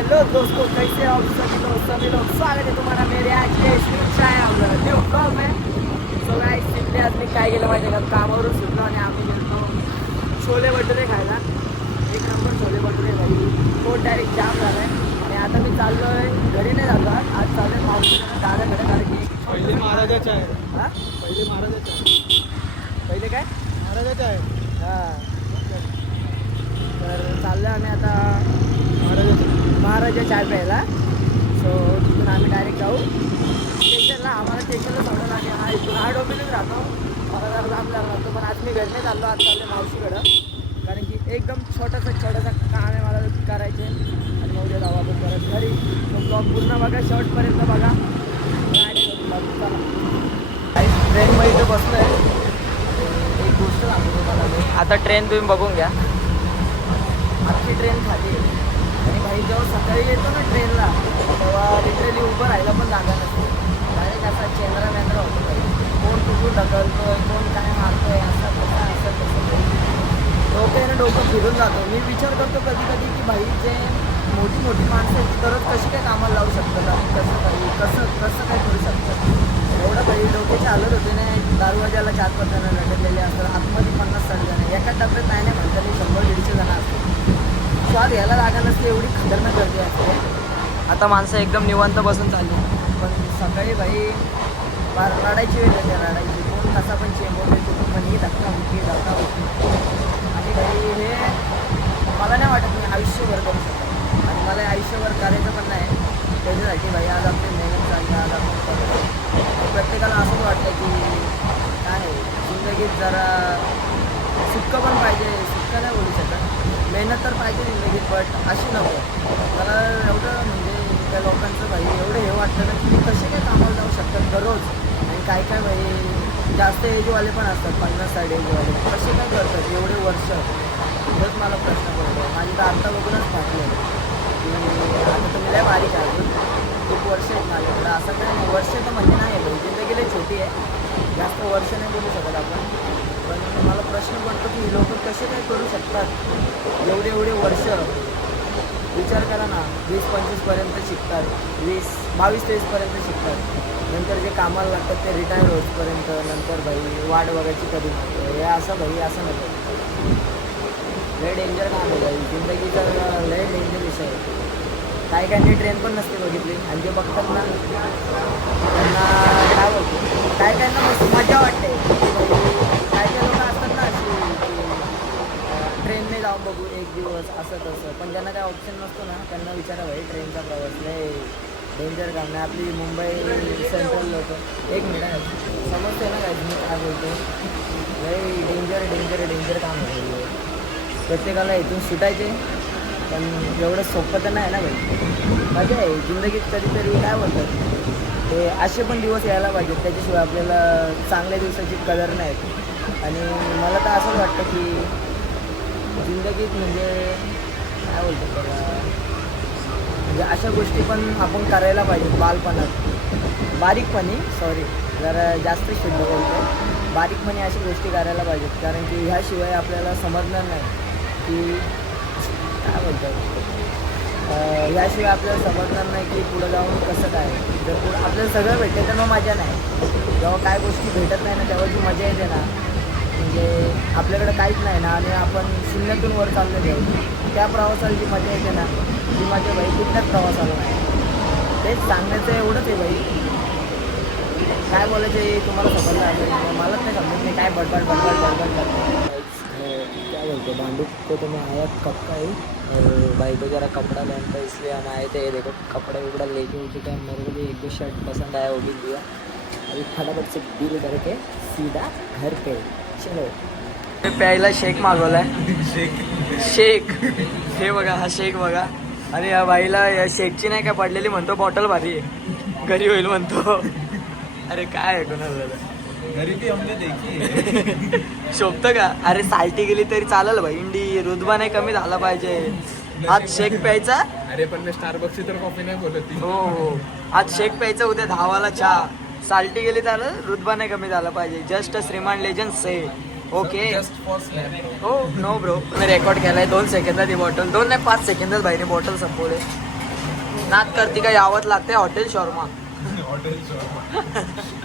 Hello दोस्तों, कैसे हो सभी लोग स्वागत है तुम्हारा मेरे आज के न्यू ब्लॉग में। सो गाइस, इकडे आज मी काय केलं माहिती आहे का, कामावरून सुटलो आणि आम्ही गेलो छोले भटुरे खायला. एक नंबर छोले भटुरे भाई, पोट डायरेक्ट जाम झालाय. आणि आता मी चाललोय घरी, नाही जातो आज चाललोय मावशीला दादाकडे, कारण की पहिले महाराजाच्या आहे. हां पहिले महाराजाच्या आहे. पहिले काय महाराजाच्या आहे. हां, तर चाललो आम्ही आता महाराजा चाय प्यायला. सो तिथून आम्ही डायरेक्ट जाऊ स्टेशनला. आम्हाला स्टेशनला सोडावं लागेल. हा इथून 8 डोंबिवलीत राहतो, मला जरा लांब लागतो. पण आज मी घरी नाही चाललो, आज चाललो मावशीकडं, कारण की एकदम छोटंसं काम आहे मला करायचे. आणि मग उद्या जाऊ आपण परत घरी. तो ब्लॉग पूर्ण बघा, शॉर्टपर्यंत बघा. ट्रेनमध्ये इथं बसलो आहे. एक गोष्ट सांगतो तुम्हाला मी, आता ट्रेन तुम्ही बघून घ्या. आजची ट्रेन खाली आहे. आणि भाई जेव्हा सकाळी येतो ना ट्रेनला, तेव्हा लिटरली उभं राहायला पण जागा नसते. डायरेक्ट असा चेंद्रा मेंद्रा होतो भाई. कोण कुठून ढकलतोय, कोण काय मारतोय, असं डोकं डोकं फिरून जातो. मी विचार करतो कधी कधी की भाई जे मोठी माणसं आहेत तरच कशी काय कामाला लावू शकतात, आणि कसं काय करू शकतात. एवढं भाई डोक्याची हालत होते ना. दरवाजाला 4-5 जण लटकलेले असतात, आतमध्ये 50-60 जण. एका डब्यात नाही म्हणतात 100-150 जण असतात. स्वाद घ्यायला जागा नसते, एवढी खतरनाक गर्दी असते. आता माणसं एकदम निवांत बसून चालली. पण सकाळी भाई रडायची वेळ येते, रडायची. कोण कसा पण चेंबवते, कुठून पण ही धक्का होती. आणि भाई हे मला नाही वाटत मी आयुष्यभर करू शकतो, आणि मला आयुष्यभर करायचं पण नाही. त्याच्यासाठी भाई आज आपली मेहनत चालली, आज आपण करतो. प्रत्येकाला असंच वाटतं की काय जिंदगीत जरा सुक्क पण पाहिजे. सुक्क नाही बोलू शकत, मेहनत तर पाहिजे जिंदगीत, बट अशी नको. मला एवढं म्हणजे त्या लोकांचं भाई एवढं हे वाटतं ना की कसे काय कामाला जाऊ शकतात दररोज. आणि काय भाई जास्त एजवाले पण असतात, 50-60 एजवाले, कसे काय करतात एवढे वर्ष. तोच मला प्रश्न पडतो. माझी तर आत्ता बघूनच फाटलं की आता तुम्ही लय बारीक आहे, अजून खूप वर्ष आहेत माझ्याकडं. असं काय नाही, वर्ष तर म्हणजे नाही आहे भाई, जिंदगी लई छोटी आहे. जास्त वर्ष नाही बोलू शकत आपण. पण मला प्रश्न पडतो की लोक कसे काय करू शकतात एवढे वर्ष. विचार करा ना, 20-25पर्यंत शिकतात, 22-23पर्यंत शिकतात. नंतर जे कामाला लागतात ते रिटायर होतपर्यंत. नंतर भाई वाट बघायची कधी नव्हतं. हे असं भाई असं नको. लय डेंजर काम आहे भाई, जिंदगीचा लय डेंजर विषय आहे. काही ट्रेन पण नसते बघितली, आणि जे बघतात ना त्यांना काय बोलतो, काही मस्त मजा वाटते. काही लोक असतात ना अशी ट्रेनने जाऊन बघू एक दिवस असं तसं. पण ज्यांना काय ऑप्शन नसतो ना, त्यांना विचारा भाई ट्रेनचा प्रवास लय डेंजर काम नाही. आपली मुंबई सेंट्रल लोक एक मिनिट समजते ना काय मी काय बोलतो. लय डेंजर काम आहे. प्रत्येकाला इथून सुटायचे, पण एवढं सोपं तर नाही ना भाई. मजा आहे जिंदगीत. कधीतरी काय बोलतात ते असे पण दिवस यायला पाहिजेत, त्याच्याशिवाय आपल्याला चांगल्या दिवसाची कदर नाही. आणि मला तर असंच वाटतं की जिंदगीत म्हणजे काय बोलतात त्याला, म्हणजे अशा गोष्टी पण आपण करायला पाहिजेत बालपणात. बारीकपणी जरा जास्त शुद्ध बोलतो, बारीकपणी अशा गोष्टी करायला पाहिजेत. कारण की ह्याशिवाय आपल्याला समजणार नाही की काय बोलतात, ह्याशिवाय आपल्याला समजणार नाही की पुढं जाऊन कसं काय. जर पुढं आपल्याला सगळं भेटते तर मग मजा नाही. जेव्हा काय गोष्टी भेटत नाही ना, तेव्हा जी मजा येते ना, म्हणजे आपल्याकडे काहीच नाही ना, आणि आपण शून्यातून वर चाललो जाऊ, त्या प्रवासाला जी मजा येते ना, ती मजा भाई कुठल्याच प्रवासाला नाही. तेच सांगण्याचं एवढंच आहे भाई. काय बोलायचं आहे तुम्हाला समजलं असेल, मलाच नाही समजत नाही काय बडबड करतो. क्या बोलते भांडू को तो मैं आया कब का ही, और भाई को जरा कपड़ा पहनता है इसलिए हम आए थे. ये देखो कपड़ा वपड़ा लेके हो चुका है. मेरे को भी 1-2 शर्ट पसंद आया, वो भी लिया. अभी फटाफट से बिल करके सीधा घर पे चलो. प्यायला शेक मागवलाय. शेक हे बघा, हा शेक बघा. आणि या बाईला या शेकची नाही काय पडलेली म्हणतो, बॉटल भारी आहे, घरी होईल म्हणतो. अरे काय आहे कोणाला गरीबी हमने देखी. शोभतं का. अरे साल्टी गेली तरी चालेल भाई, इंडी रुतबा नाही कमी झाला पाहिजे. आज शेक प्यायचा. अरे पण मी स्टारबक्सची तर कॉफी नाही बोलत. हो, आज शेक प्यायचा, उद्या 10 वाला चहा. साल्टी गेली चालेल, रुतबा नाही कमी झाला पाहिजे. Just a Shriman legend say okay. हो नो ब्रो, मी रेकॉर्ड केलाय. 2 सेकंदात ही बॉटल, 2 नाही 5 सेकंदात भाईने बॉटल संपवले. नाद करती का यावत लागते हॉटेल शॉर्मा हॉटेल